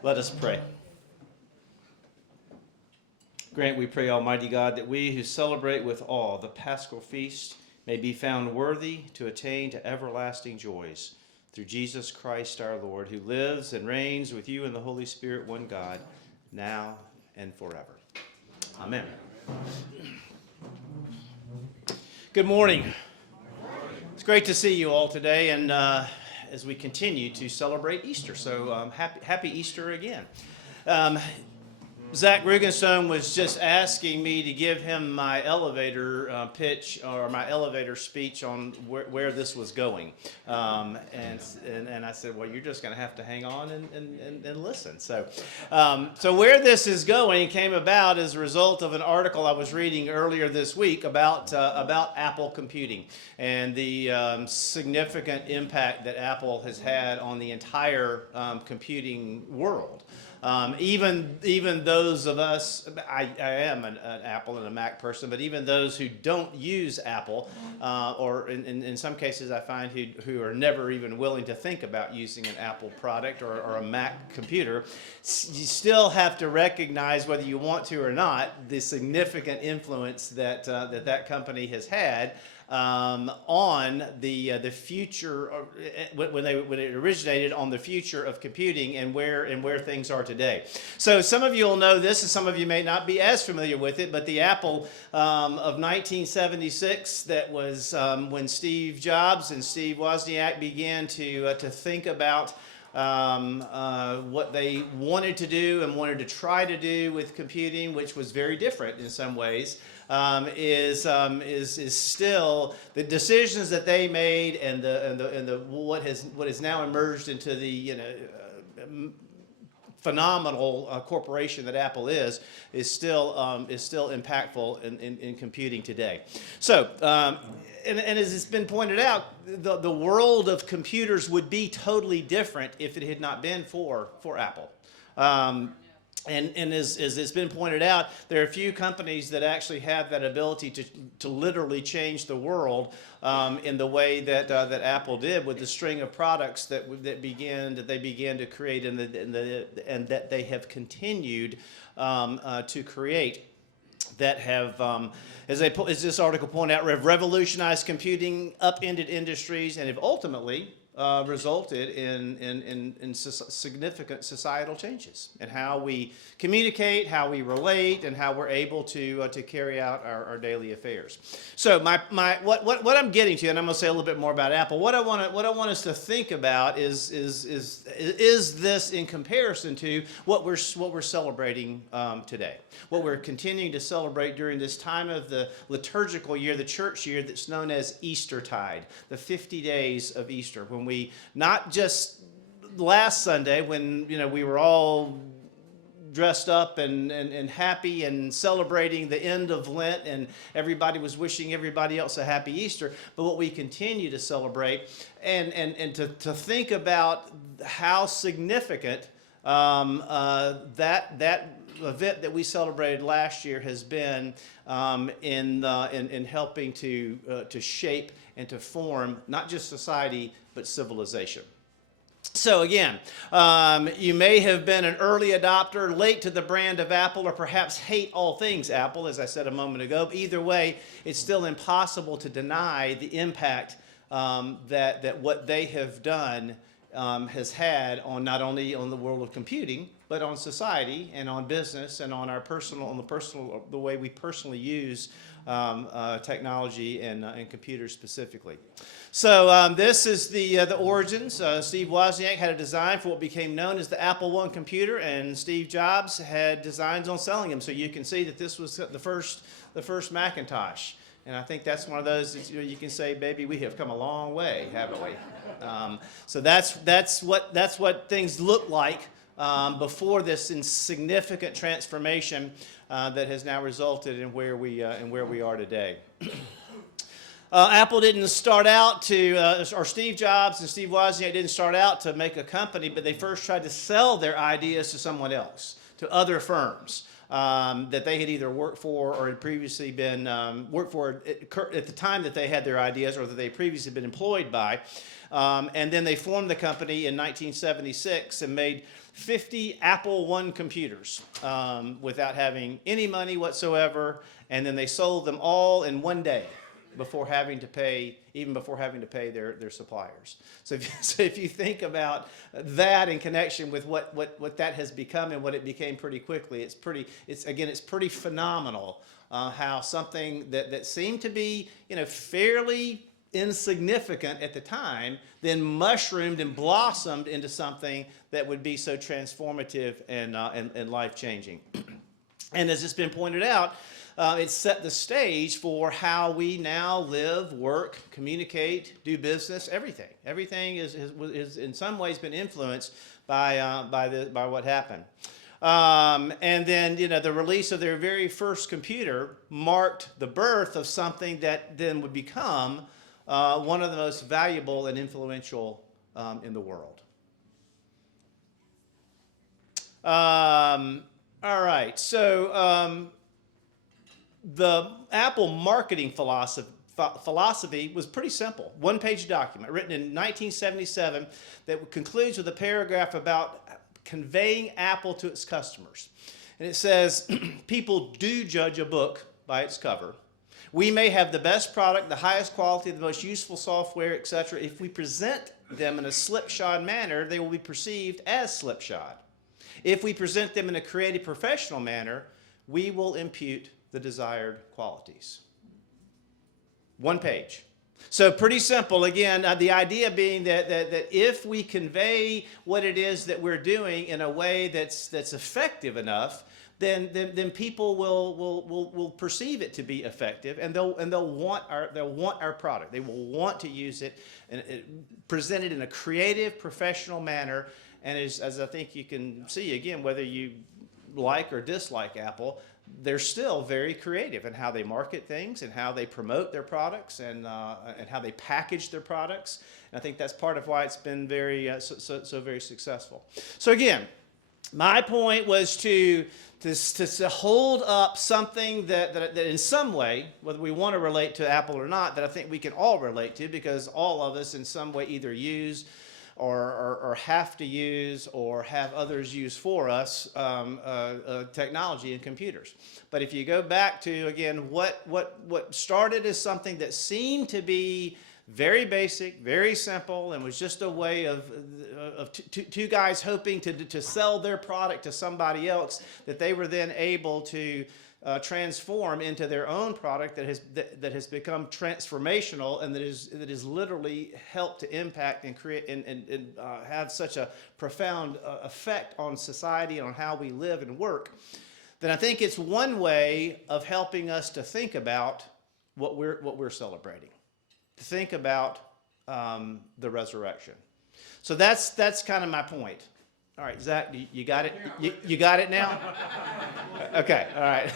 Let us pray. Grant, we pray, Almighty God, that we who celebrate with awe the Paschal Feast may be found worthy to attain to everlasting joys through Jesus Christ our Lord, who lives and reigns with you in the Holy Spirit, one God, now and forever. Amen. Good morning. It's great to see you all today, and as we continue to celebrate Easter. So happy Easter again. Zach Rugenstone was just asking me to give him my elevator pitch or my elevator speech on where this was going. And I said, well, you're just going to have to hang on and listen. So where this is going came about as a result of an article I was reading earlier this week about Apple computing and the significant impact that Apple has had on the entire computing world. Even those of us, I am an Apple and a Mac person, but even those who don't use Apple, or in some cases I find who are never even willing to think about using an Apple product or a Mac computer, you still have to recognize, whether you want to or not, the significant influence that company has had on the future when it originated, on the future of computing and where things are today. So some of you will know this, and some of you may not be as familiar with it. But the Apple of 1976, that was when Steve Jobs and Steve Wozniak began to think about what they wanted to do and wanted to try to do with computing, which was very different in some ways. Is still the decisions that they made, and the what has now emerged into the phenomenal corporation that Apple is still impactful in computing today. So, and as it's been pointed out, the world of computers would be totally different if it had not been for Apple. And as it's been pointed out, there are a few companies that actually have that ability to literally change the world in the way that Apple did, with the string of products that they began to create and that they have continued to create, that have, as this article pointed out, have revolutionized computing, upended industries, and have ultimately resulted in significant societal changes in how we communicate, how we relate, and how we're able to carry out our daily affairs. So what I'm getting to, and I'm going to say a little bit more about Apple. What I want us to think about is this in comparison to what we're celebrating today, what we're continuing to celebrate during this time of the liturgical year, the church year, that's known as Eastertide, the 50 days of Easter, when we, not just last Sunday when we were all dressed up and happy and celebrating the end of Lent, and everybody was wishing everybody else a happy Easter, but what we continue to celebrate and to think about how significant that event that we celebrated last year has been in helping to shape and to form not just society but civilization. So again, you may have been an early adopter, late to the brand of Apple, or perhaps hate all things Apple, as I said a moment ago. But either way, it's still impossible to deny the impact that what they have done has had on not only on the world of computing, but on society and on business and on the way we personally use technology and computers specifically. So this is the origins. Steve Wozniak had a design for what became known as the Apple I computer, and Steve Jobs had designs on selling them. So you can see that this was the first Macintosh. And I think that's one of those that you can say, baby, we have come a long way, haven't we? So that's what things look like before this significant transformation that has now resulted in where we are today. Apple didn't start out or Steve Jobs and Steve Wozniak didn't start out to make a company, but they first tried to sell their ideas to someone else, to other firms. that they had either worked for or had previously been worked for at the time that they had their ideas, or that they had previously been employed by. And then they formed the company in 1976 and made 50 Apple I computers without having any money whatsoever. And then they sold them all in one day before having to pay their suppliers. So if you think about that in connection with what that has become and what it became pretty quickly, it's pretty phenomenal how something that seemed to be fairly insignificant at the time then mushroomed and blossomed into something that would be so transformative and life-changing. And as it's been pointed out, it set the stage for how we now live, work, communicate, do business, everything. Everything is in some ways been influenced by what happened. And then, the release of their very first computer marked the birth of something that then would become one of the most valuable and influential in the world. All right, so the Apple marketing philosophy was pretty simple. One-page document written in 1977 that concludes with a paragraph about conveying Apple to its customers. And it says, people do judge a book by its cover. We may have the best product, the highest quality, the most useful software, etc. If we present them in a slipshod manner, they will be perceived as slipshod. If we present them in a creative, professional manner, we will impute the desired qualities. One page. So pretty simple. Again, the idea being that if we convey what it is that we're doing in a way that's effective enough, then people will perceive it to be effective, and they'll want our product. They will want to use it and present it in a creative, professional manner. And as I think you can see, again, whether you like or dislike Apple, they're still very creative in how they market things and how they promote their products and how they package their products. And I think that's part of why it's been so very successful. So again, my point was to hold up something that in some way, whether we want to relate to Apple or not, that I think we can all relate to, because all of us in some way either use or have to use or have others use for us technology and computers. But if you go back to, again, what started as something that seemed to be very basic, very simple, and was just a way of two guys hoping to sell their product to somebody else, that they were then able to transform into their own product that has become transformational, and that is literally helped to impact and create and have such a profound effect on society and on how we live and work. Then I think it's one way of helping us to think about what we're celebrating, to think about the resurrection. So that's kind of my point. All right, Zach, you got it? You got it now? Okay, all right.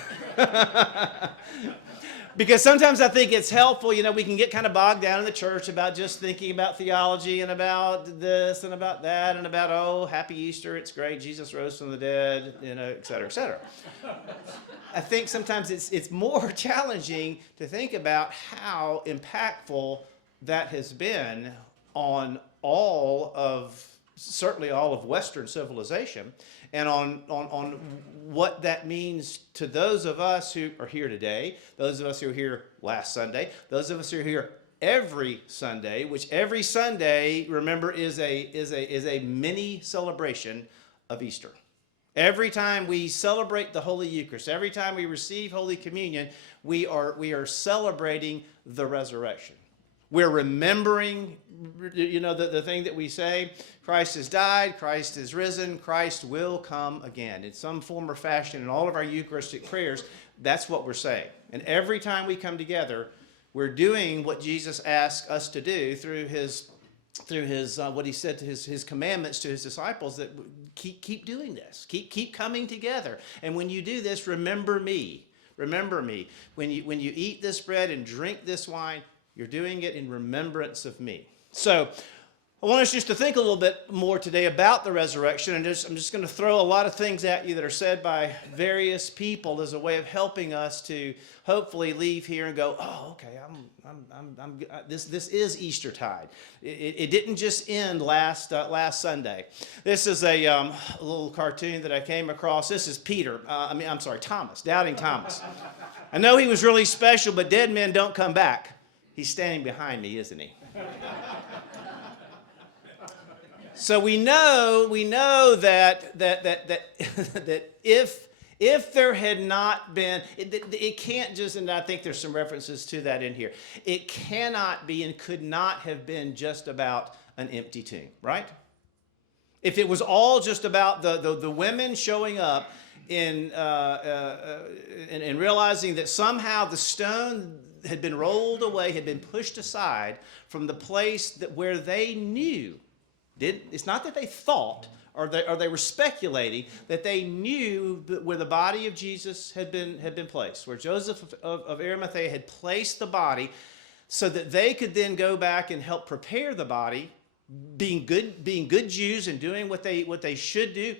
Because sometimes I think it's helpful, we can get kind of bogged down in the church about just thinking about theology and about this and about that and about, oh, happy Easter, it's great, Jesus rose from the dead, et cetera, et cetera. I think sometimes it's more challenging to think about how impactful that has been on certainly all of Western civilization, and on what that means to those of us who are here today, those of us who were here last Sunday, those of us who are here every Sunday, which every Sunday, remember, is a mini celebration of Easter. Every time we celebrate the Holy Eucharist, every time we receive Holy Communion, we are celebrating the resurrection. We're remembering, the thing that we say, Christ has died, Christ is risen, Christ will come again. In some form or fashion, in all of our Eucharistic prayers, that's what we're saying. And every time we come together, we're doing what Jesus asked us to do through his what he said to his commandments to his disciples, that keep doing this, keep coming together. And when you do this, remember me. Remember me. When you eat this bread and drink this wine, you're doing it in remembrance of me. So I want us just to think a little bit more today about the resurrection, and I'm just going to throw a lot of things at you that are said by various people as a way of helping us to hopefully leave here and go, oh, okay, this is Eastertide. It didn't just end last Sunday. This is a little cartoon that I came across. This is Thomas, Doubting Thomas. I know he was really special, but dead men don't come back. He's standing behind me, isn't he? So we know that if there had not been, it can't just, and I think there's some references to that in here. It cannot be and could not have been just about an empty tomb, right? If it was all just about the women showing up and realizing that somehow the stone had been rolled away, had been pushed aside from the place where they knew. It's not that they thought or they were speculating, that they knew where the body of Jesus had been placed, where Joseph of Arimathea had placed the body, so that they could then go back and help prepare the body, being good Jews and doing what they should do,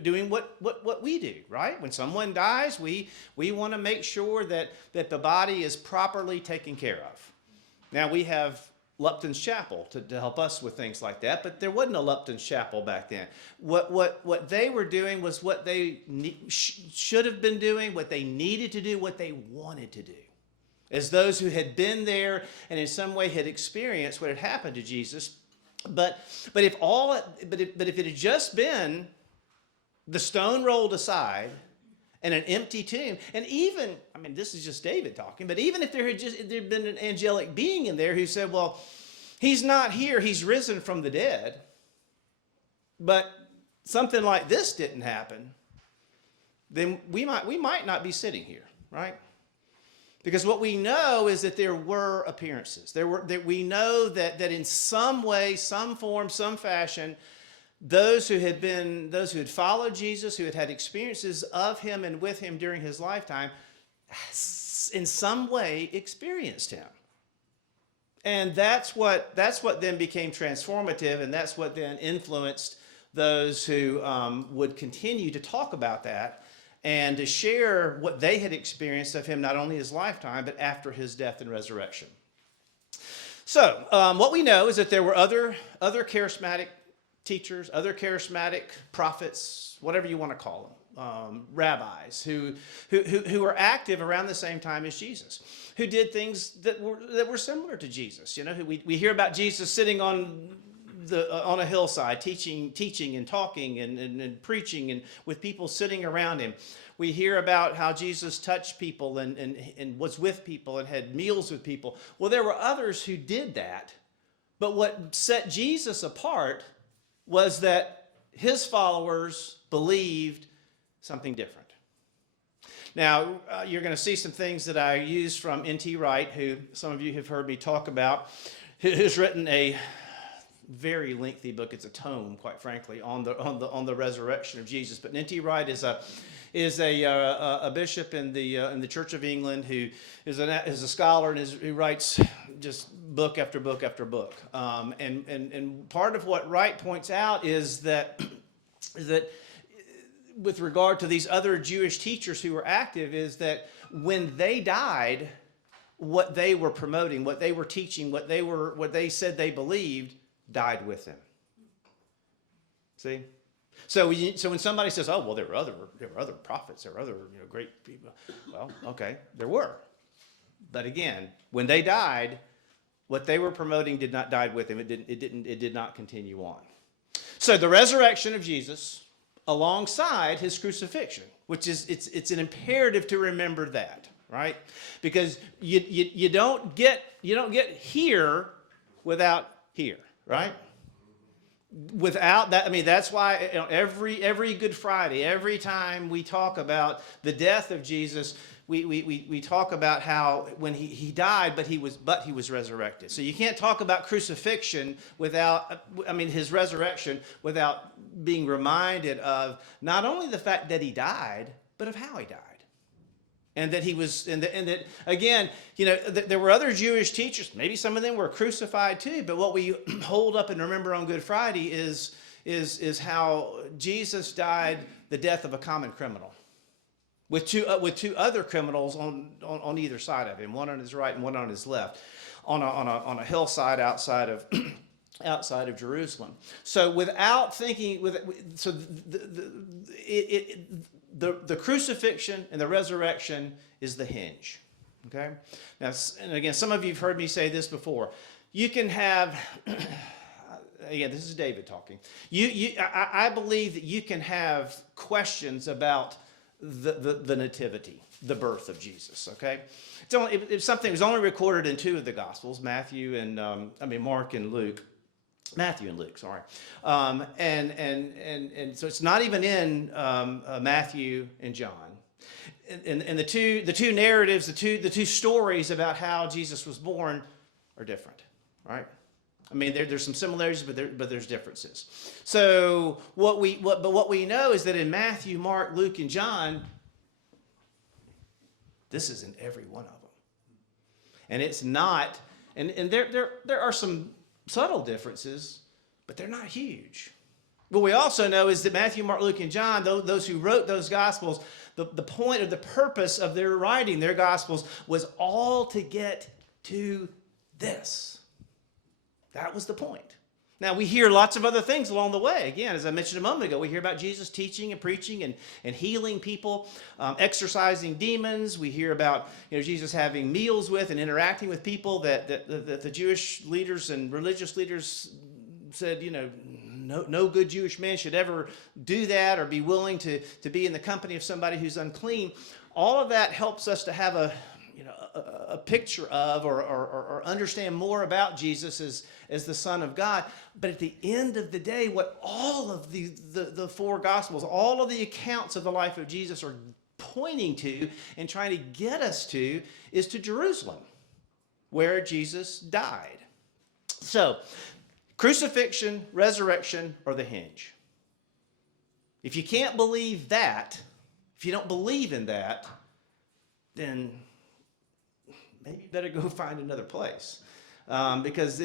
doing what we do, right? When someone dies, we want to make sure that the body is properly taken care of. Now we have Lupton's Chapel to help us with things like that, but there wasn't a Lupton's Chapel back then. What they were doing was what they should have been doing, what they needed to do, what they wanted to do. As those who had been there and in some way had experienced what had happened to Jesus. But if it had just been the stone rolled aside and an empty tomb, and even, this is just David talking, but even if there'd been an angelic being in there who said, well, he's not here, he's risen from the dead, but something like this didn't happen, then we might not be sitting here, right? Because what we know is that there were appearances. We know that in some way, some form, some fashion, those who had followed Jesus, who had had experiences of him and with him during his lifetime, in some way experienced him. And that's what then became transformative, and that's what then influenced those who would continue to talk about that and to share what they had experienced of him, not only his lifetime, but after his death and resurrection. So what we know is that there were other charismatic teachers, other charismatic prophets, whatever you want to call them, rabbis who were active around the same time as Jesus, who did things that were similar to Jesus. You know, we hear about Jesus sitting on a hillside, teaching and talking and preaching, and with people sitting around him. We hear about how Jesus touched people and was with people and had meals with people. Well, there were others who did that, but what set Jesus apart was that his followers believed something different. Now, you're going to see some things that I use from N.T. Wright, who some of you have heard me talk about, who's written a very lengthy book. It's a tome, quite frankly, on the resurrection of Jesus. But N.T. Wright is a bishop in the Church of England who is a scholar and who writes just book after book after book. And part of what Wright points out is that with regard to these other Jewish teachers who were active, is that when they died, what they were promoting, what they were teaching, what they said they believed, died with them. See? So when somebody says, "Oh, well, there were other prophets, there were other great people," well, okay, there were, but again, when they died, what they were promoting did not die with them. It did not continue on. So the resurrection of Jesus, alongside his crucifixion, which is it's an imperative to remember that, right? Because you don't get here without here, right? Without that, that's why every Good Friday, every time we talk about the death of Jesus, we talk about how when he died, but he was resurrected. So you can't talk about crucifixion without, his resurrection, without being reminded of not only the fact that he died, but of how he died. And that he was, and that again, there were other Jewish teachers. Maybe some of them were crucified too. But what we hold up and remember on Good Friday is how Jesus died the death of a common criminal, with two other criminals on either side of him, one on his right and one on his left, on a hillside outside of Jerusalem. So without thinking, the crucifixion and the resurrection is the hinge. Okay? Now, and again, some of you have heard me say this before. You can have, again, this is David talking. I believe that you can have questions about the nativity, the birth of Jesus. Okay? It's something that was only recorded in two of the Gospels, Mark and Luke. Matthew and Luke, sorry, and so it's not even in Matthew and John, and the two narratives, the two stories about how Jesus was born are different, right? I mean, there's some similarities, but there's differences. So what we know is that in Matthew, Mark, Luke, and John, this is in every one of them, and it's not, and there are some subtle differences, but they're not huge. What we also know is that Matthew, Mark, Luke, and John, those who wrote those Gospels, the point of the purpose of their writing their Gospels was all to get to this. That was the point. Now, we hear lots of other things along the way. Again, as I mentioned a moment ago, we hear about Jesus teaching and preaching and healing people, exorcising demons. We hear about Jesus having meals with and interacting with people that the Jewish leaders and religious leaders said, no good Jewish man should ever do that or be willing to be in the company of somebody who's unclean. All of that helps us to have a picture of or understand more about Jesus as the Son of God. But at the end of the day, what all of the four Gospels, all of the accounts of the life of Jesus are pointing to and trying to get us to is to Jerusalem, where Jesus died. So, crucifixion, resurrection are the hinge. If you can't believe that, if you don't believe in that, then maybe you better go find another place, because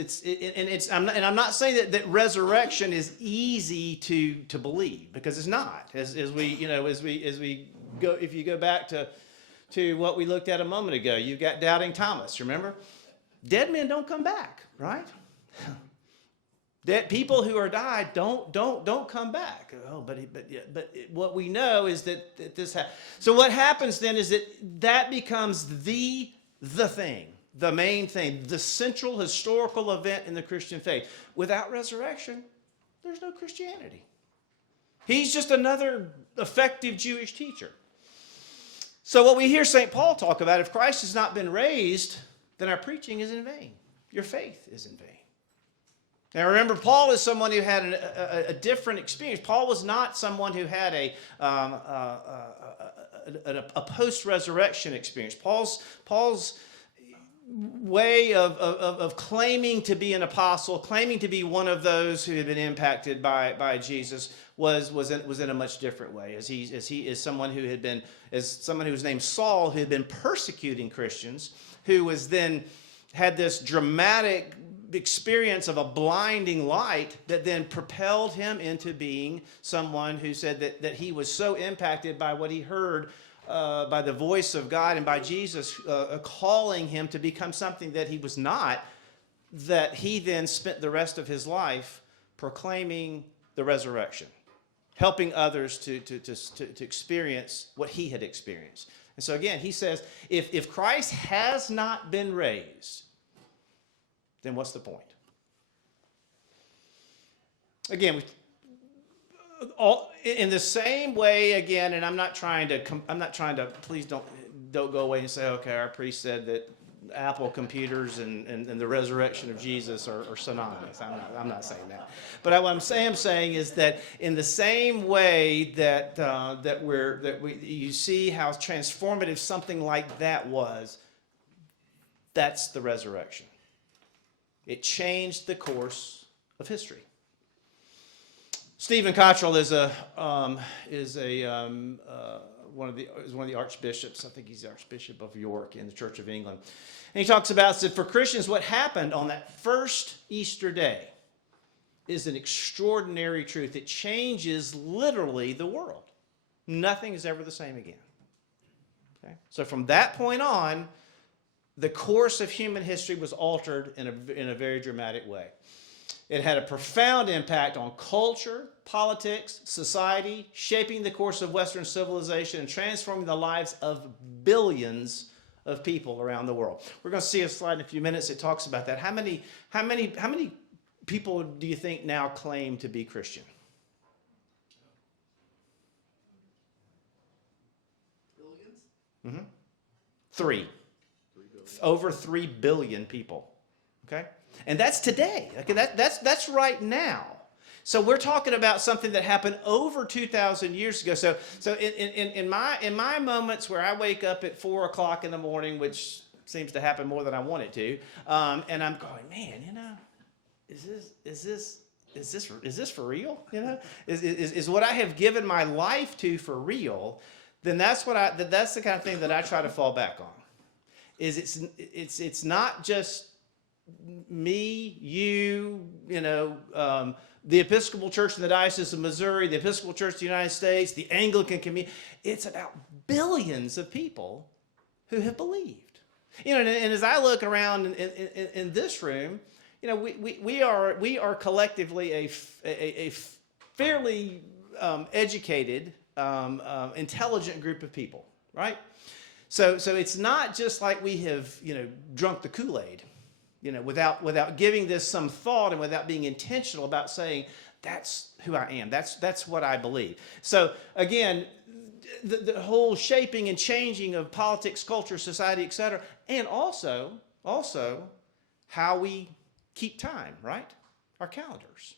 I'm not saying that resurrection is easy to believe, because it's not. As we go, if you go back to what we looked at a moment ago, you've got doubting Thomas. Remember, dead men don't come back, right? That people who are died don't come back. Oh, but what we know is that this happens. So what happens then is that becomes the thing, the main thing, the central historical event in the Christian faith. Without resurrection, there's no Christianity. He's just another effective Jewish teacher. So what we hear St. Paul talk about, if Christ has not been raised, then our preaching is in vain. Your faith is in vain. Now remember, Paul is someone who had a different experience. Paul was not someone who had a post-resurrection experience. Paul's way of claiming to be an apostle, claiming to be one of those who had been impacted by Jesus, was in a much different way. As he is someone who had been, as someone who was named Saul, who had been persecuting Christians, who was then had this dramatic experience of a blinding light that then propelled him into being someone who said that he was so impacted by what he heard, by the voice of God and by Jesus calling him to become something that he was not, that he then spent the rest of his life proclaiming the resurrection, helping others to experience what he had experienced. And so again, he says, if Christ has not been raised, then what's the point? Again, in the same way, again, and I'm not trying to, please don't go away and say, okay, our priest said that Apple computers and the resurrection of Jesus are synonymous. I'm not saying that. But what I'm saying is that in the same way that you see how transformative something like that was, that's the resurrection. It changed the course of history. Stephen Cottrell is one of the archbishops. I think he's the Archbishop of York in the Church of England. And he talks about, said, for Christians, what happened on that first Easter day is an extraordinary truth. It changes literally the world. Nothing is ever the same again. Okay? So from that point on, the course of human history was altered in a very dramatic way. It had a profound impact on culture, politics, society, shaping the course of Western civilization and transforming the lives of billions of people around the world. We're going to see a slide in a few minutes that talks about that. How many people do you think now claim to be Christian? Billions? Mm-hmm. 3. Over 3 billion people. Okay? And that's today. Okay, that's right now. So we're talking about something that happened over 2,000 years ago. So in my moments where I wake up at 4 o'clock in the morning, which seems to happen more than I want it to, and I'm going, man, you know, is this for real? You know, is what I have given my life to for real? Then that's the kind of thing that I try to fall back on. It's not just me, you know, the Episcopal Church in the Diocese of Missouri, the Episcopal Church of the United States, the Anglican community. It's about billions of people who have believed. You know, and as I look around in this room, you know, we are collectively a fairly educated, intelligent group of people, right? So it's not just like we have, you know, drunk the Kool-Aid. You know, without giving this some thought and without being intentional about saying, that's who I am. That's what I believe. So again, the whole shaping and changing of politics, culture, society, etc., and also how we keep time, right? Our calendars.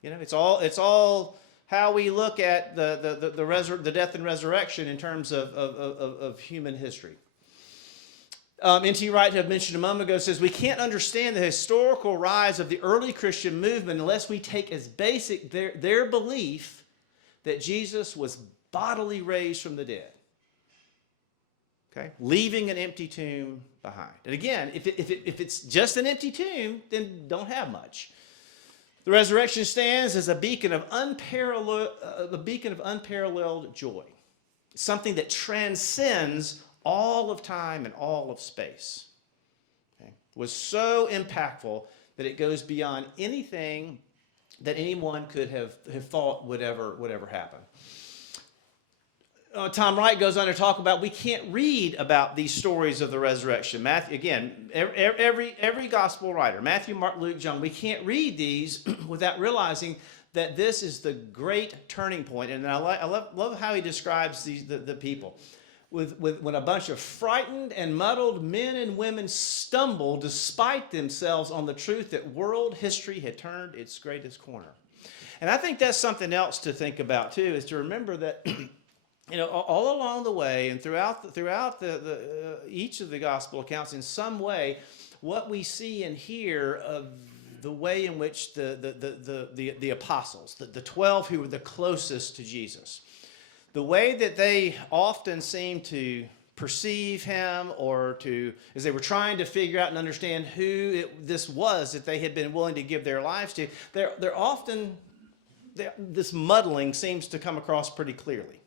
You know, it's all how we look at the death and resurrection in terms of human history. N.T. Wright, who I mentioned a moment ago, says we can't understand the historical rise of the early Christian movement unless we take as basic their belief that Jesus was bodily raised from the dead. Okay, leaving an empty tomb behind. And again, if it's just an empty tomb, then don't have much. The resurrection stands as a beacon of unparalleled joy, something that transcends all of time and all of space. Okay? Was so impactful that it goes beyond anything that anyone could have thought would ever happen. Tom Wright goes on to talk about we can't read about these stories of the resurrection. Matthew, again, every gospel writer, Matthew, Mark, Luke, John, we can't read these without realizing that this is the great turning point. And I love how he describes the people. When a bunch of frightened and muddled men and women stumble despite themselves on the truth that world history had turned its greatest corner. And I think that's something else to think about too, is to remember that you know, all along the way and throughout each of the gospel accounts, in some way, what we see and hear of the way in which the apostles, the 12 who were the closest to Jesus, the way that they often seem to perceive him, or as they were trying to figure out and understand who this was that they had been willing to give their lives to, this muddling seems to come across pretty clearly.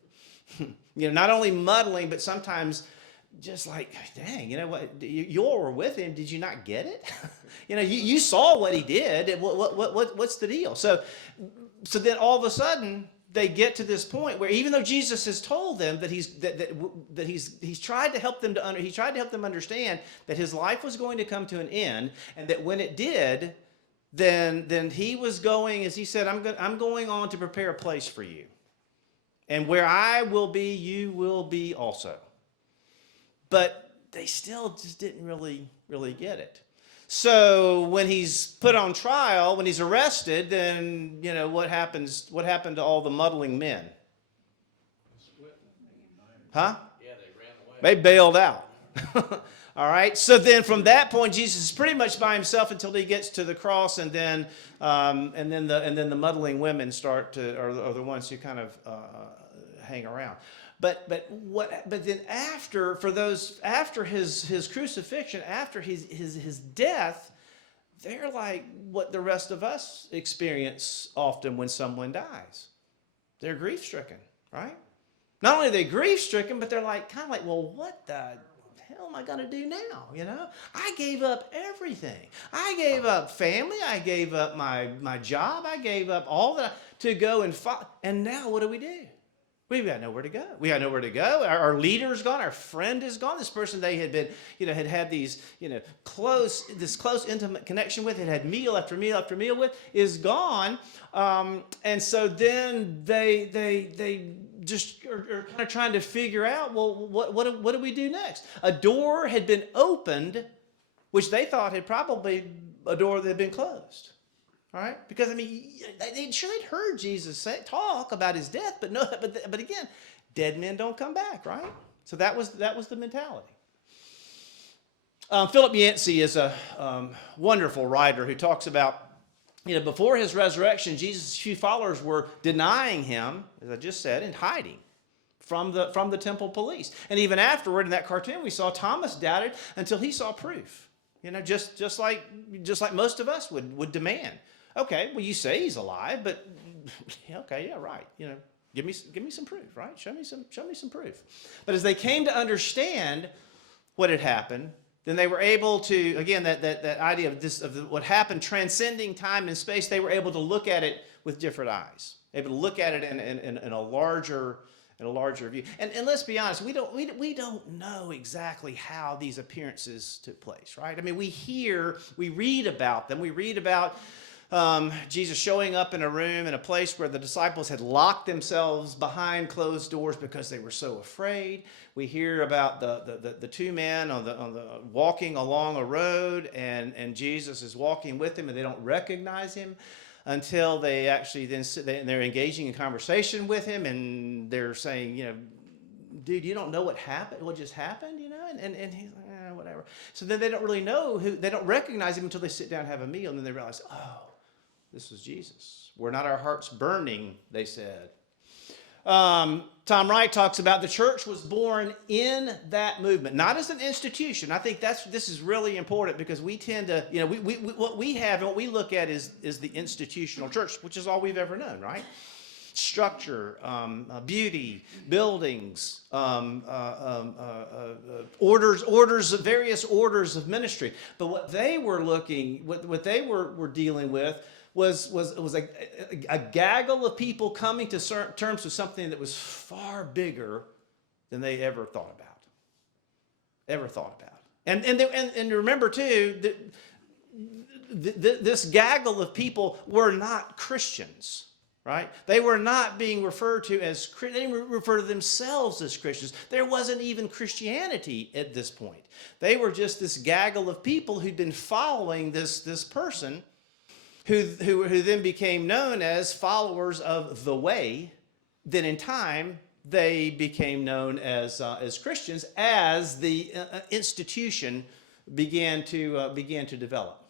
You know, not only muddling, but sometimes just like, dang, you know what? You all were with him. Did you not get it? You know, you saw what he did. What's the deal? So then all of a sudden they get to this point where even though Jesus has told them that he's tried to help them understand that his life was going to come to an end, and that when it did, then he was going, as he said, I'm going on to prepare a place for you. And where I will be, you will be also. But they still just didn't really get it. So when he's put on trial, when he's arrested, then, you know, what happened to all the muddling men? Huh? Yeah, they ran away. They bailed out. All right. So then from that point, Jesus is pretty much by himself until he gets to the cross, and then the muddling women are the ones who kind of hang around. But then after his crucifixion, after his death, they're like what the rest of us experience often when someone dies. They're grief-stricken, right? Not only are they grief-stricken, but they're like kind of like, well, what the hell am I going to do now? I gave up everything. I gave up family. I gave up my job. I gave up all that to go and follow. And now what do? We've got nowhere to go. We got nowhere to go. Our leader's gone. Our friend is gone. This person they had been, had these, close intimate connection with, had meal after meal after meal with, is gone. And so then they just are kind of trying to figure out, well, what do we do next? A door had been opened, which they thought had probably a door that had been closed. All right, because they'd heard Jesus talk about his death, but again, dead men don't come back, right? So that was the mentality. Philip Yancey is a wonderful writer who talks about, before his resurrection, Jesus' few followers were denying him, as I just said, and hiding from the temple police. And even afterward, in that cartoon we saw, Thomas doubted until he saw proof. Just like most of us would demand. Okay, well, you say he's alive, but okay, yeah, right. Give me some proof, right? Show me some proof. But as they came to understand what had happened, then they were able to, again, that idea of what happened, transcending time and space. They were able to look at it with different eyes, able to look at it in a larger view. And let's be honest, we don't know exactly how these appearances took place, right? I mean, we read about them. We read about Jesus showing up in a room, in a place where the disciples had locked themselves behind closed doors because they were so afraid. We hear about the two men on the walking along a road, and Jesus is walking with them, and they don't recognize him until they actually then sit there and they're engaging in conversation with him, and they're saying, dude, you don't know what just happened, and he's like, whatever. So then they don't really know they don't recognize him until they sit down and have a meal, and then they realize, oh, this was Jesus. Were not our hearts burning, they said. Tom Wright talks about the church was born in that movement, not as an institution. I think this is really important because we tend to, what we have and what we look at is the institutional church, which is all we've ever known, right? Structure, beauty, buildings, orders, various orders of ministry. But what they were what they were dealing with was a gaggle of people coming to terms with something that was far bigger than they ever thought about. And remember too that this gaggle of people were not Christians. Right? They were not being referred to as, they didn't refer to themselves as Christians. There wasn't even Christianity at this point. They were just this gaggle of people who'd been following this person who then became known as followers of the way. Then in time, they became known as Christians as the institution began to develop.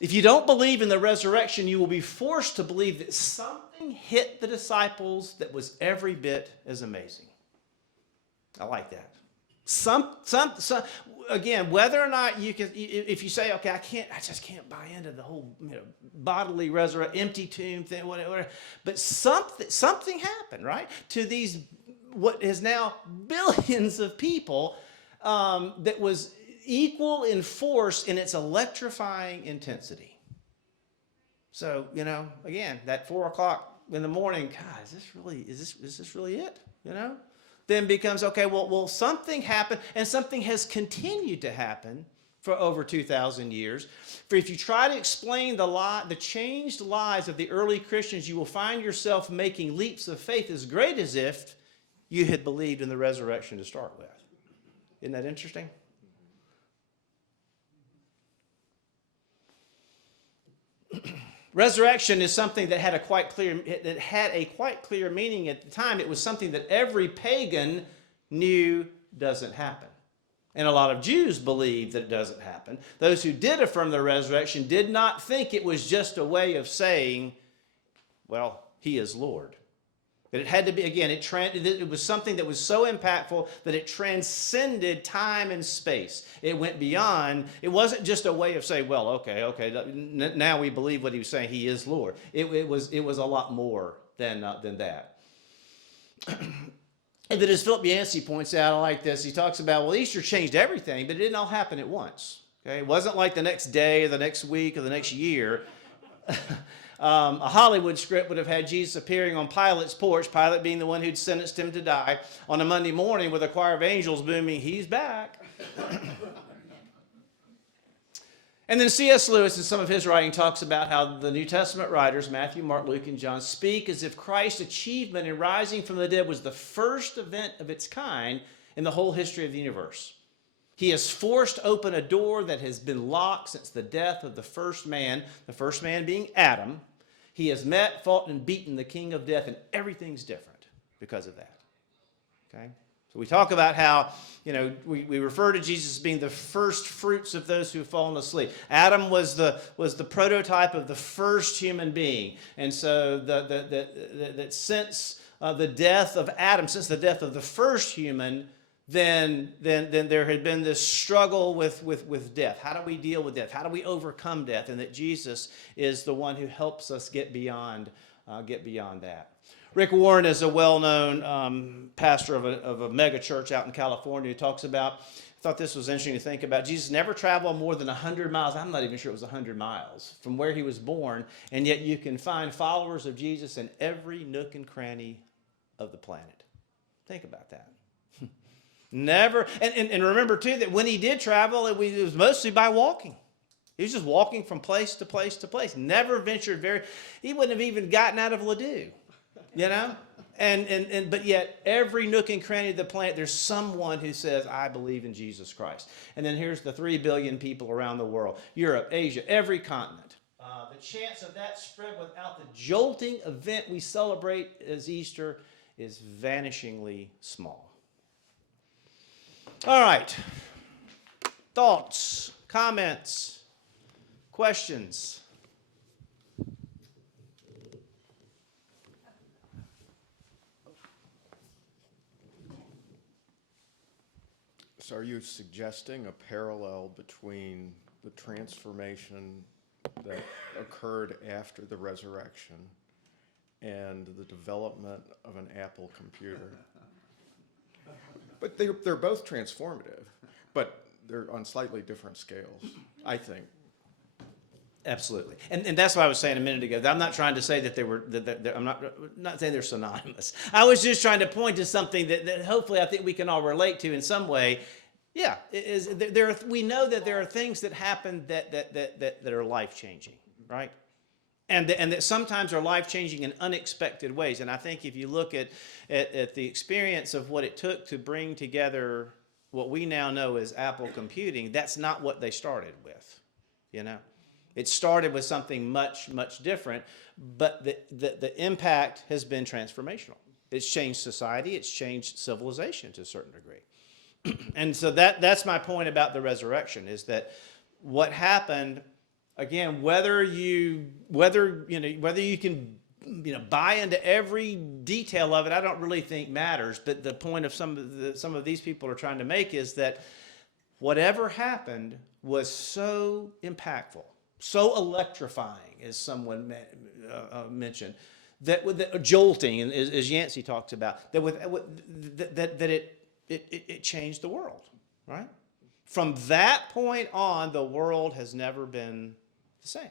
If you don't believe in the resurrection, you will be forced to believe that something hit the disciples that was every bit as amazing. I like that. Some again, whether or not you can, if you say, okay, I just can't buy into the whole bodily resurrection, empty tomb thing, whatever. But something happened, right? To these what is now billions of people that was equal in force in its electrifying intensity. So, again, that 4:00 in the morning, God, is this really it? Then becomes, okay, well, something happened, and something has continued to happen for over 2,000 years. For if you try to explain the changed lives of the early Christians, you will find yourself making leaps of faith as great as if you had believed in the resurrection to start with. Isn't that interesting? Resurrection is something that had a quite clear meaning at the time. It was something that every pagan knew doesn't happen. And a lot of Jews believe that it doesn't happen. Those who did affirm the resurrection did not think it was just a way of saying, well, he is Lord. That it had to be, again, it was something that was so impactful that it transcended time and space. It went beyond, it wasn't just a way of saying, well, okay, now we believe what he was saying, he is Lord. It was a lot more than that. And then as Philip Yancey points out, I like this, he talks about, well, Easter changed everything, but it didn't all happen at once. Okay? It wasn't like the next day or the next week or the next year. A Hollywood script would have had Jesus appearing on Pilate's porch, Pilate being the one who'd sentenced him to die, on a Monday morning with a choir of angels booming, he's back. And then C.S. Lewis, in some of his writing, talks about how the New Testament writers, Matthew, Mark, Luke, and John, speak as if Christ's achievement in rising from the dead was the first event of its kind in the whole history of the universe. He has forced open a door that has been locked since the death of the first man being Adam. He has met, fought, and beaten the king of death, and everything's different because of that. Okay? So we talk about how, we refer to Jesus as being the first fruits of those who have fallen asleep. Adam was the prototype of the first human being. And so that since the death of Adam, since the death of the first human, then there had been this struggle with death. How do we deal with death? How do we overcome death? And that Jesus is the one who helps us get beyond that. Rick Warren is a well-known pastor of a mega church out in California who talks about, I thought this was interesting to think about, Jesus never traveled more than 100 miles. I'm not even sure it was 100 miles from where he was born, and yet you can find followers of Jesus in every nook and cranny of the planet. Think about that. Never, and remember too that when he did travel, it was mostly by walking. He was just walking from place to place to place. Never ventured he wouldn't have even gotten out of Ladue, but yet every nook and cranny of the planet, there's someone who says, I believe in Jesus Christ. And then here's the 3 billion people around the world, Europe, Asia, every continent. The chance of that spread without the jolting event we celebrate as Easter is vanishingly small. All right. Thoughts, comments, questions? So are you suggesting a parallel between the transformation that occurred after the resurrection and the development of an Apple computer? But they're both transformative, but they're on slightly different scales, I think. Absolutely, and that's what I was saying a minute ago. I'm not trying to say that they were. I'm not saying they're synonymous. I was just trying to point to something that hopefully I think we can all relate to in some way. Yeah, we know that there are things that happen that are life changing, right? And that sometimes are life-changing in unexpected ways. And I think if you look at the experience of what it took to bring together what we now know as Apple computing, that's not what they started with, It started with something much, much different, but the impact has been transformational. It's changed society. It's changed civilization to a certain degree. And so that's my point about the resurrection, is that what happened. Again, whether you can buy into every detail of it, I don't really think matters. But the point of some of these people are trying to make is that whatever happened was so impactful, so electrifying, as someone mentioned, that jolting, and as Yancey talks about, that it changed the world, right? From that point on, the world has never been the same.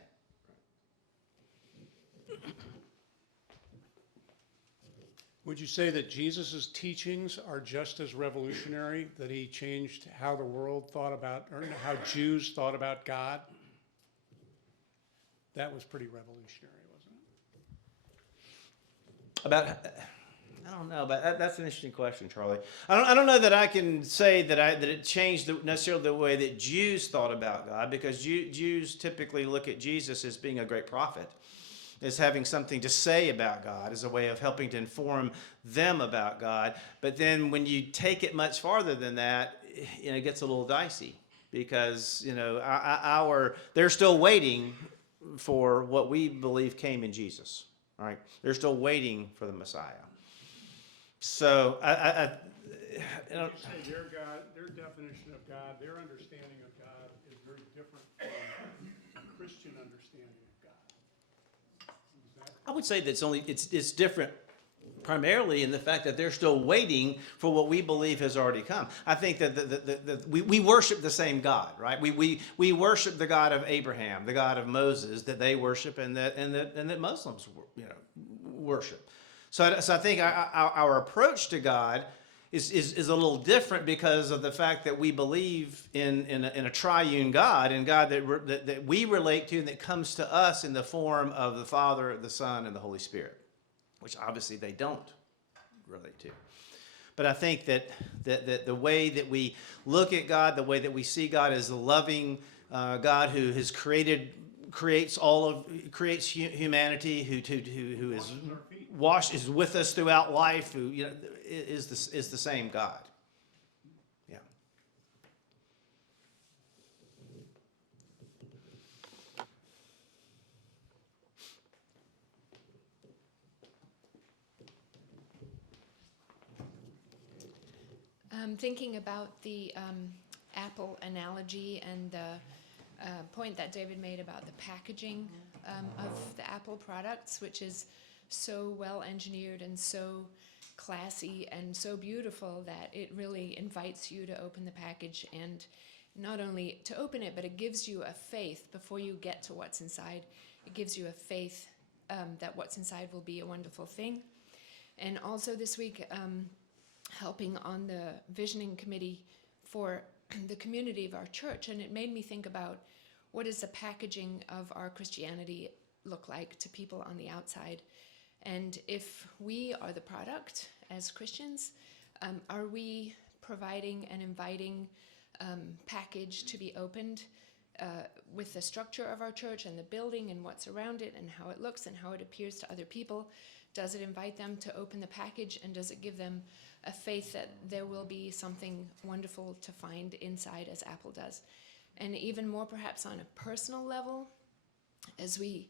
Would you say that Jesus' teachings are just as revolutionary, that he changed how the world thought about, or how Jews thought about God? That was pretty revolutionary, wasn't it? I don't know, but that's an interesting question, Charlie. I don't know that I can say that it changed necessarily the way that Jews thought about God, because Jews typically look at Jesus as being a great prophet, as having something to say about God, as a way of helping to inform them about God. But then when you take it much farther than that, it gets a little dicey, because they're still waiting for what we believe came in Jesus. All right, they're still waiting for the Messiah. So You say their God, their definition of God, their understanding of God is very different from a Christian understanding of God. Is that I would say that it's different primarily in the fact that they're still waiting for what we believe has already come. I think that we worship the same God, right? We worship the God of Abraham, the God of Moses that they worship and that Muslims worship. So I think our approach to God is a little different because of the fact that we believe in a triune God, and God that we relate to and that comes to us in the form of the Father, the Son, and the Holy Spirit, which obviously they don't relate to. But I think that the way that we look at God, the way that we see God as a loving God who has creates humanity, who is with us throughout life, who is the same God. Yeah. Thinking about the Apple analogy and the point that David made about the packaging of the Apple products, which is so well engineered and so classy and so beautiful that it really invites you to open the package, and not only to open it, but it gives you a faith before you get to what's inside. It gives you a faith that what's inside will be a wonderful thing. And also this week, helping on the visioning committee for the community of our church, and it made me think about what does the packaging of our Christianity look like to people on the outside. And if we are the product as Christians, are we providing an inviting package to be opened with the structure of our church and the building and what's around it and how it looks and how it appears to other people? Does it invite them to open the package, and does it give them a faith that there will be something wonderful to find inside, as Apple does? And even more perhaps on a personal level, as we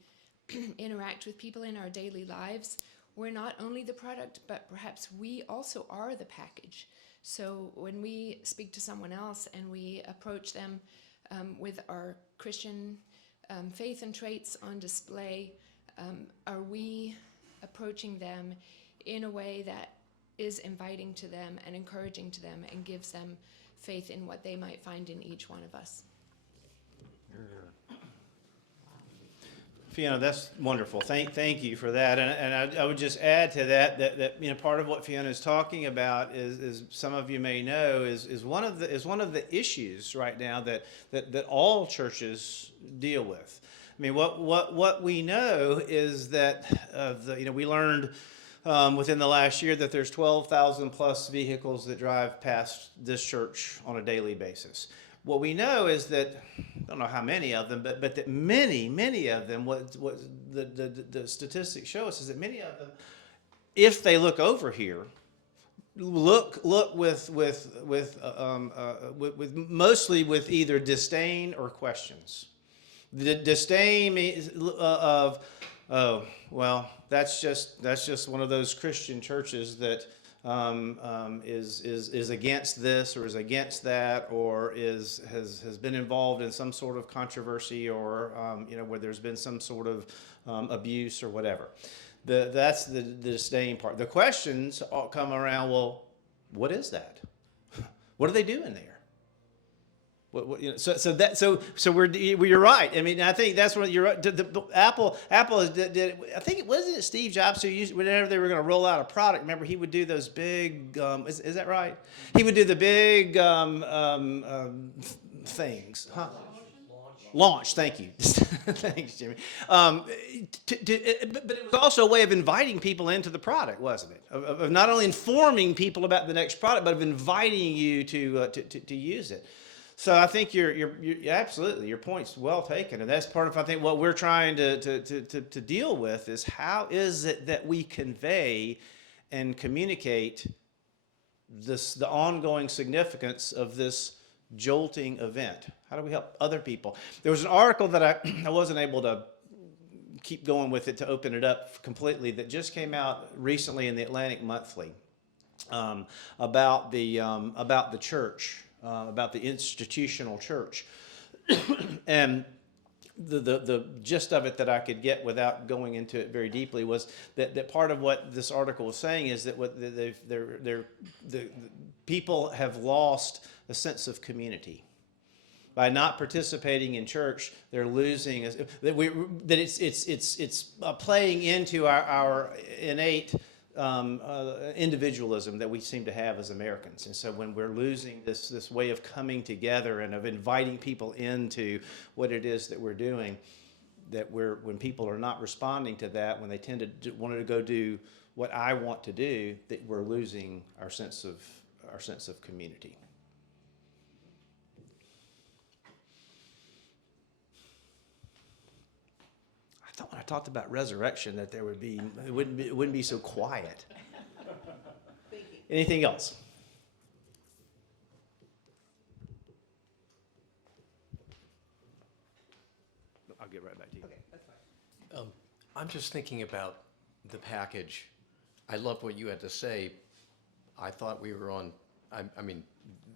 interact with people in our daily lives, we're not only the product, but perhaps we also are the package. So when we speak to someone else and we approach them with our Christian faith and traits on display, are we approaching them in a way that is inviting to them and encouraging to them and gives them faith in what they might find in each one of us? Fiona, that's wonderful. Thank you for that. And I would just add to that part of what Fiona is talking about is some of you may know is one of the issues right now that all churches deal with. I mean, what we know is that we learned within the last year that there's 12,000 plus vehicles that drive past this church on a daily basis. What we know is that, I don't know how many of them, but that many of them, what the statistics show us is that many of them, if they look over here, look with mostly with either disdain or questions. The disdain of, oh, well, that's just one of those Christian churches that is against this or is against that, or has been involved in some sort of controversy, or where there's been some sort of abuse or whatever. That's the disdain part. The questions all come around. Well, what is that? What are they doing there? You're right. I mean, I think that's what you're right. Apple did. I think it wasn't Steve Jobs who used, whenever they were going to roll out a product. Remember, he would do those big. Is that right? He would do the big things. Huh? Launch. Thank you. Thanks, Jimmy. But it was also a way of inviting people into the product, wasn't it? Of not only informing people about the next product, but of inviting you to use it. So I think you're absolutely, your point's well taken, and that's part of, I think, what we're trying to deal with is how is it that we convey and communicate the ongoing significance of this jolting event. How do we help other people? There was an article that I wasn't able to keep going with it to open it up completely that just came out recently in the Atlantic Monthly. about the church, about the institutional church, and the gist of it that I could get without going into it very deeply was that part of what this article was saying is that what the people have lost a sense of community. By not participating in church, they're losing that it's playing into our innate individualism that we seem to have as Americans. And so when we're losing this way of coming together and of inviting people into what it is that we're doing, when people are not responding to that, when they tend to want to go do what I want to do, that we're losing our sense of community. I thought when I talked about resurrection that it wouldn't be so quiet. Anything else? I'll get right back to you. Okay, that's fine. I'm just thinking about the package. I love what you had to say. I thought we were on, I mean,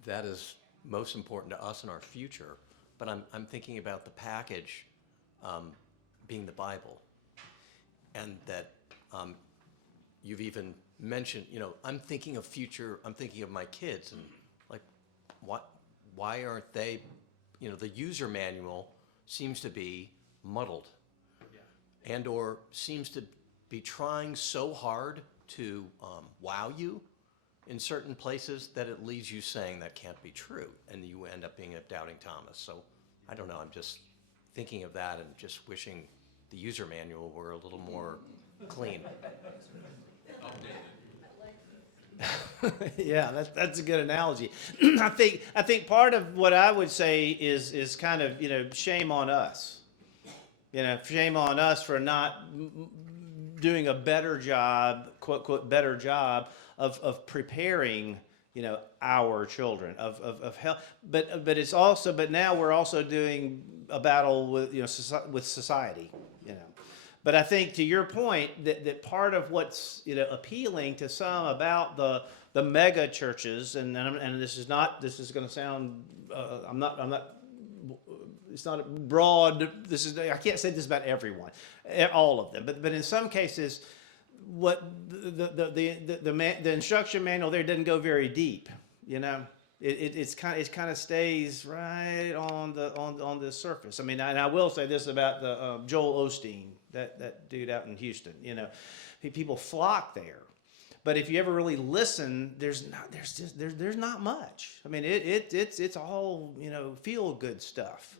that is most important to us in our future, but I'm thinking about the package being the Bible, and that you've even mentioned, I'm thinking of future, I'm thinking of my kids, and like, why aren't they, the user manual seems to be muddled, and or seems to be trying so hard to wow you in certain places that it leaves you saying that can't be true, and you end up being a doubting Thomas. So I don't know, I'm just thinking of that and just wishing the user manual were a little more clean. Yeah, that's a good analogy. I think part of what I would say is kind of shame on us. Shame on us for not doing a better job, quote quote better job of preparing our children of help. But it's also now we're also doing a battle with with society. But I think to your point that part of what's appealing to some about the mega churches and this is going to sound I'm not it's not a broad I can't say this about everyone, all of them, but in some cases what the instruction manual there doesn't go very deep. It kind of stays right on the surface. I mean, and I will say this about the Joel Osteen, that dude out in Houston. People flock there, but if you ever really listen, there's not much. I mean, it's all feel good stuff.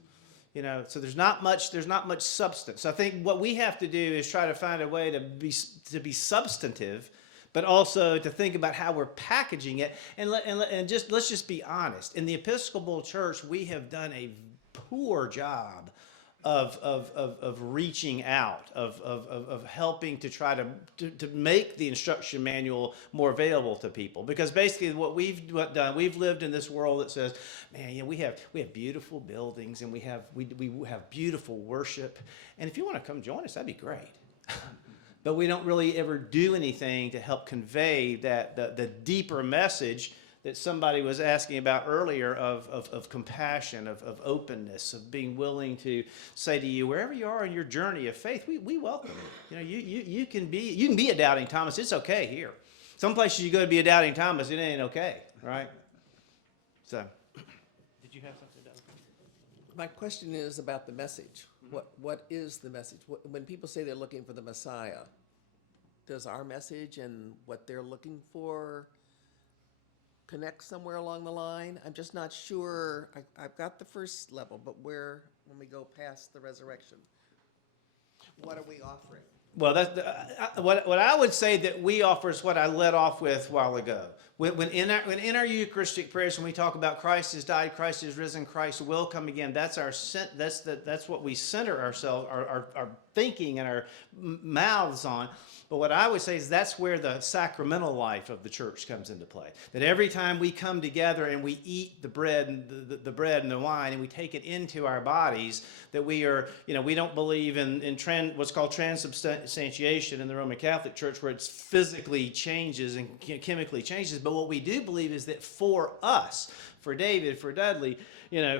So there's not much substance. So I think what we have to do is try to find a way to be substantive, but also to think about how we're packaging it. And let's just be honest. In the Episcopal Church, we have done a poor job of reaching out, of helping to try to make the instruction manual more available to people. Because basically what we've done, we've lived in this world that says, man, we have beautiful buildings and we have beautiful worship. And if you want to come join us, that'd be great. But we don't really ever do anything to help convey the deeper message that somebody was asking about earlier of compassion, of openness, of being willing to say to you, wherever you are in your journey of faith, we welcome you. You can be a doubting Thomas. It's okay here. Some places you go to be a doubting Thomas, it ain't okay, right? So, did you have something to say? My question is about the message. What is the message? When people say they're looking for the Messiah, does our message and what they're looking for connect somewhere along the line? I'm just not sure. I've got the first level, but when we go past the resurrection, what are we offering? Well, what I would say that we offer is what I led off with a while ago. When in our Eucharistic prayers, when we talk about Christ has died, Christ is risen, Christ will come again, that's what we center ourselves, our thinking and our mouths on. But what I would say is that's where the sacramental life of the church comes into play. That every time we come together and we eat the bread and the bread and the wine and we take it into our bodies, that we are, we don't believe in what's called transubstantiation in the Roman Catholic Church, where it physically changes and chemically changes. But what we do believe is that for us, for David, for Dudley,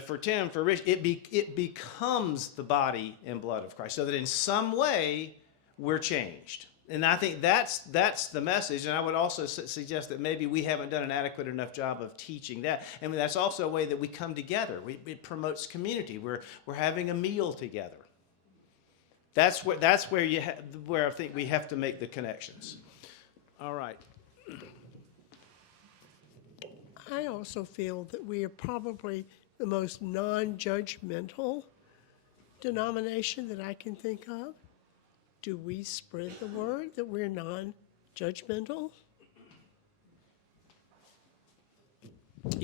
for Tim, for Rich, it becomes the body and blood of Christ, so that in some way we're changed. And I think that's the message. And I would also suggest that maybe we haven't done an adequate enough job of teaching that. And that's also a way that we come together. It promotes community. We're having a meal together. That's where I think we have to make the connections. All right. I also feel that we are probably the most non-judgmental denomination that I can think of. Do we spread the word that we're non-judgmental?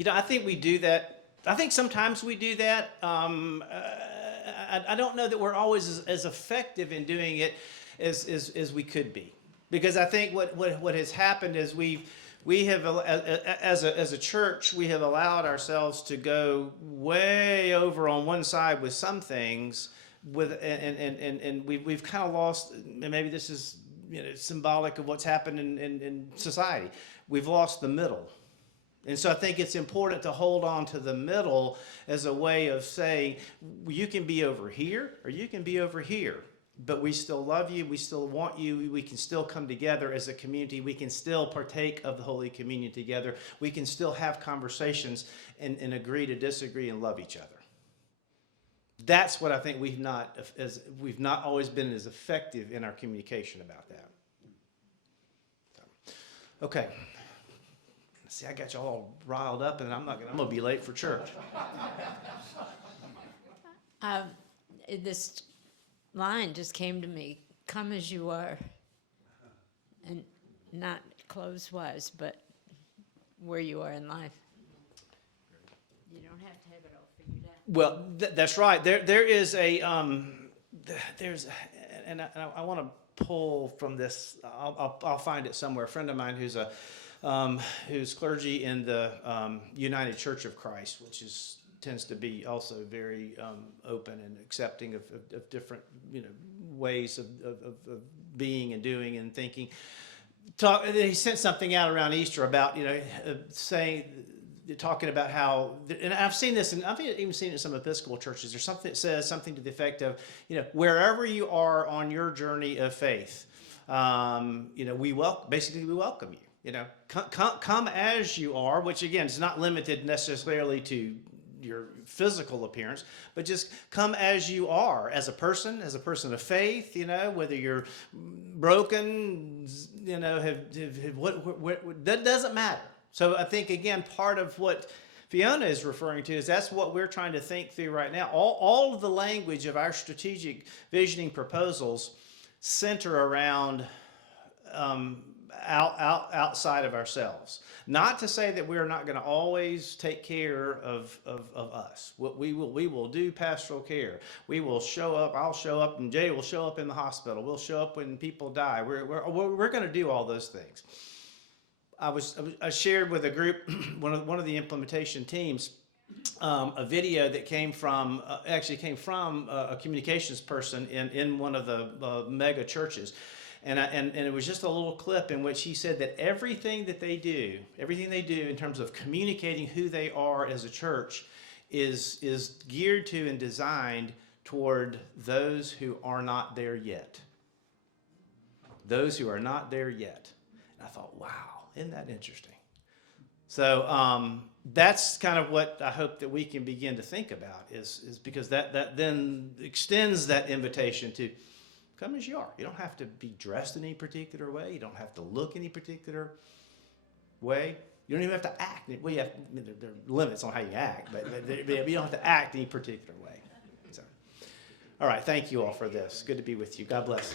I think we do that. I think sometimes we do that. I don't know that we're always as effective in doing it as we could be. Because I think what has happened is we have, as a church, we have allowed ourselves to go way over on one side with some things, and we've kind of lost, and maybe this is symbolic of what's happened in society. We've lost the middle. And so I think it's important to hold on to the middle as a way of saying, you can be over here or you can be over here, but we still love you, we still want you, we can still come together as a community, we can still partake of the Holy Communion together, we can still have conversations and agree to disagree and love each other. That's what I think we've not always been as effective in our communication about that. Okay. See, I got you all riled up, and I'm gonna be late for church. This line just came to me: "Come as you are," and not clothes-wise, but where you are in life. You don't have to have it all figured out. Well, that's right. There is a and I want to pull from this. I'll find it somewhere. A friend of mine who's clergy in the United Church of Christ, which tends to be also very open and accepting of different ways of being and doing and thinking. He sent something out around Easter about talking about how, and I've seen this, and I've even seen it in some Episcopal churches. There's something that says something to the effect of, wherever you are on your journey of faith, we welcome you. Come as you are, which again is not limited necessarily to your physical appearance, but just come as you are, as a person of faith. Whether you're broken, that doesn't matter. So I think again, part of what Fiona is referring to is that's what we're trying to think through right now. All of the language of our strategic visioning proposals center around outside of ourselves. Not to say that we're not going to always take care of us. We will do pastoral care. We will show up. I'll show up, and Jay will show up in the hospital. We'll show up when people die. We're going to do all those things. I shared with a group, one of the implementation teams, a video that came from a communications person in one of the mega churches. And it was just a little clip in which he said that everything they do in terms of communicating who they are as a church is geared to and designed toward those who are not there yet. Those who are not there yet. And I thought, wow, isn't that interesting? So that's kind of what I hope that we can begin to think about is because that then extends that invitation to come as you are. You don't have to be dressed in any particular way. You don't have to look any particular way. You don't even have to act. Well, there are limits on how you act, but you don't have to act any particular way. So, all right, thank you all for this. Good to be with you. God bless.